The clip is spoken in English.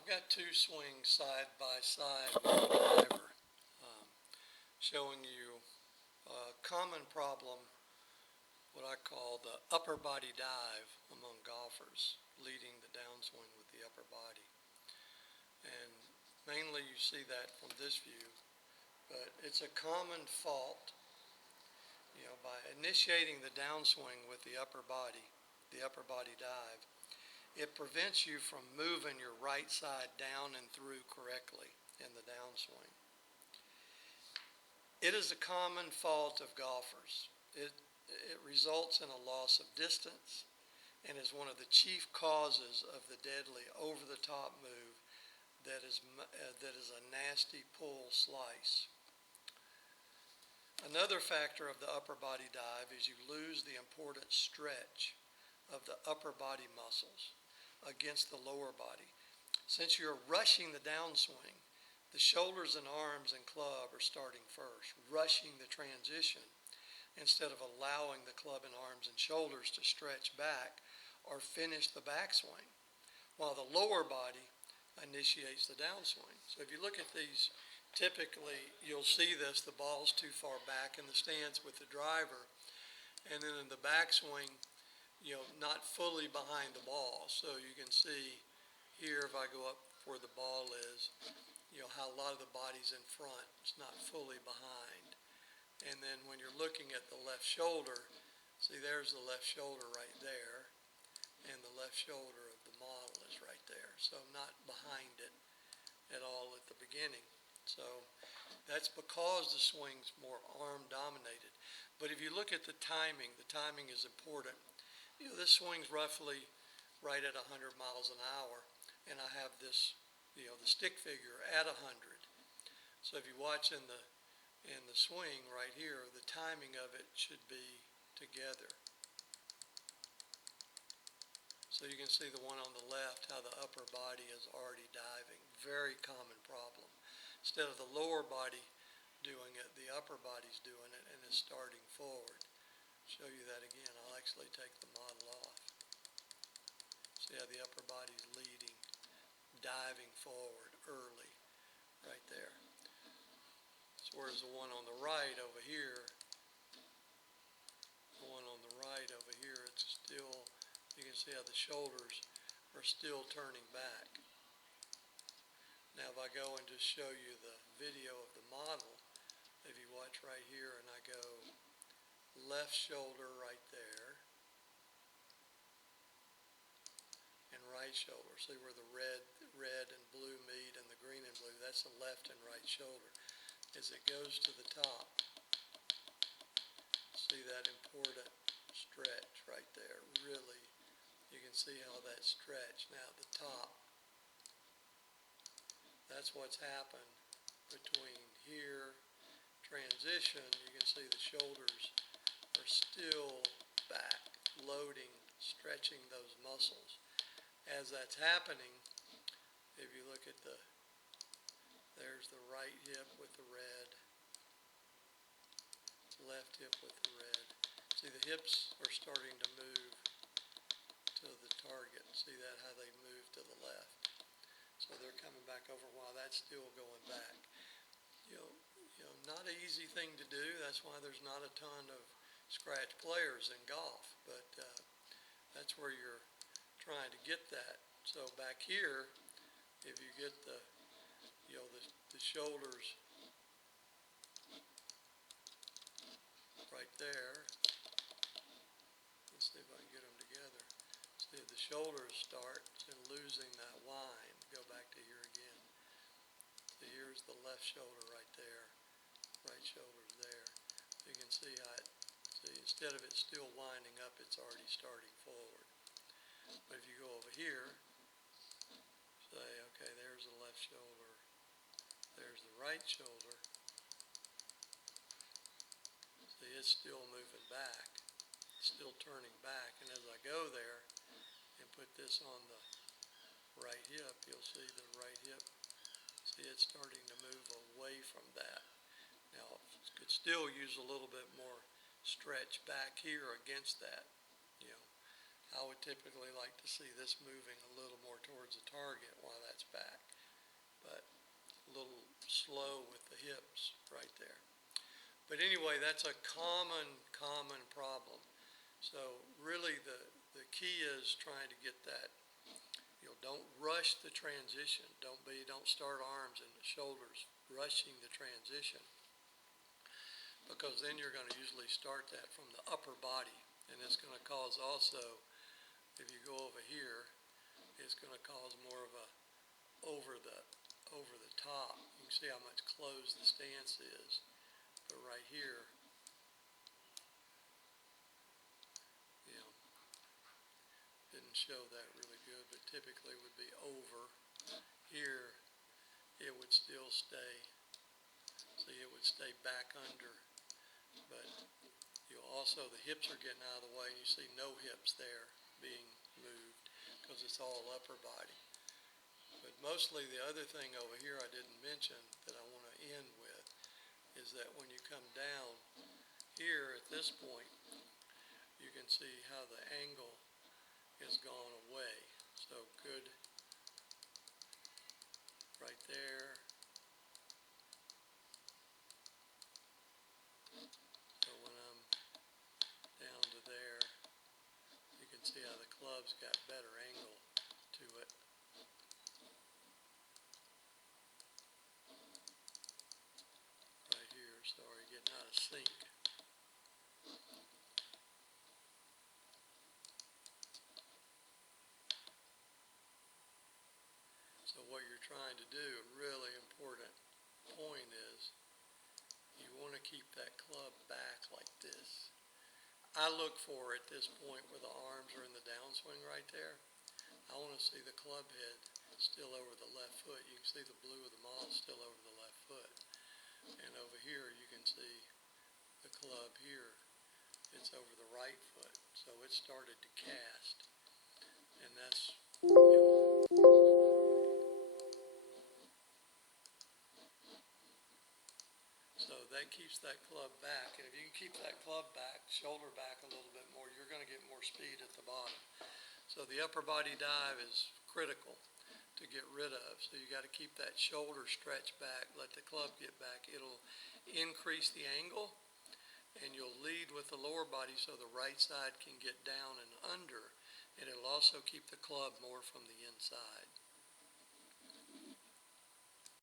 I've got two swings side by side with the driver, showing you a common problem, what I call the upper body dive among golfers, leading the downswing with the upper body. And mainly you see that from this view, but it's a common fault. By initiating the downswing with the upper body dive, it prevents you from moving your right side down and through correctly in the downswing. It is a common fault of golfers. It results in a loss of distance and is one of the chief causes of the deadly over-the-top move that is a nasty pull slice. Another factor of the upper body dive is you lose the important stretch of the upper body muscles against the lower body. Since you're rushing the downswing, the shoulders and arms and club are starting first, rushing the transition instead of allowing the club and arms and shoulders to stretch back or finish the backswing, while the lower body initiates the downswing. So if you look at these, typically you'll see this, the ball's too far back in the stance with the driver, and then in the backswing, not fully behind the ball. So you can see here, if I go up where the ball is, how a lot of the body's in front, it's not fully behind. And then when you're looking at the left shoulder, see there's the left shoulder right there, and the left shoulder of the model is right there. So not behind it at all at the beginning. So that's because the swing's more arm dominated. But if you look at the timing is important. This swing's roughly right at 100 miles an hour, and I have this, the stick figure at 100. So if you watch in the swing right here, the timing of it should be together. So you can see the one on the left, how the upper body is already diving. Very common problem. Instead of the lower body doing it, the upper body's doing it and is starting forward. Show you that again. I'll actually take the model off. See how the upper body's leading, diving forward early, right there. So whereas the one on the right over here, it's still, you can see how the shoulders are still turning back. Now if I go and just show you the video of the model, if you watch right here and I go left shoulder right there and right shoulder, see where the red and blue meet and the green and blue, that's the left and right shoulder. As it goes to the top, see that important stretch right there. Really, you can see how that stretch. Now at the top, that's what's happened between here, transition, you can see the shoulders are still back, loading, stretching those muscles. As that's happening, if you look at there's the right hip with the red, left hip with the red. See the hips are starting to move to the target. See that, how they move to the left. So they're coming back over while that's still going back. Not an easy thing to do. That's why there's not a ton of scratch players in golf, but that's where you're trying to get that. So back here, if you get the shoulders right there, let's see if I can get them together. See the shoulders start and losing that line. Go back to here again. So here's the left shoulder right there. Right shoulder's there. You can see how instead of it still winding up, it's already starting forward. But if you go over here, say, okay, there's the left shoulder, there's the right shoulder. See, it's still moving back, still turning back. And as I go there and put this on the right hip, you'll see the right hip. See, it's starting to move away from that. Now, it could still use a little bit more stretch back here against that. I would typically like to see this moving a little more towards the target while that's back. slow with the hips right there. But anyway, that's a common problem. So really the key is trying to get that, don't rush the transition. Don't start arms and shoulders rushing the transition, because then you're going to usually start that from the upper body, and it's going to cause also, if you go over here, it's going to cause more of a over the top. You can see how much closed the stance is. But right here, didn't show that really good, but typically would be over. Here, it would still stay. See, it would stay back under. But also, the hips are getting out of the way, and you see no hips there being moved because it's all upper body. But mostly the other thing over here I didn't mention that I want to end with is that when you come down here at this point, you can see how the angle has gone away. So good right there. So when I'm down to there, you can see how the club's got better angle to it. Right here, sorry, getting out of sync. So what you're trying to do, a really important point is, you want to keep that club back like this. I look for at this point where the arms are in the downswing right there, I want to see the club head still over the left foot. You can see the blue of the mall still over the left foot. And over here you can see the club here, it's over the right foot. So it started to cast. And that's, so that keeps that club back. And if you can keep that club back, shoulder back a little bit more, you're going to get more speed at the bottom. So the upper body dive is critical to get rid of. So you got to keep that shoulder stretched back, let the club get back. It'll increase the angle, and you'll lead with the lower body so the right side can get down and under, and it'll also keep the club more from the inside.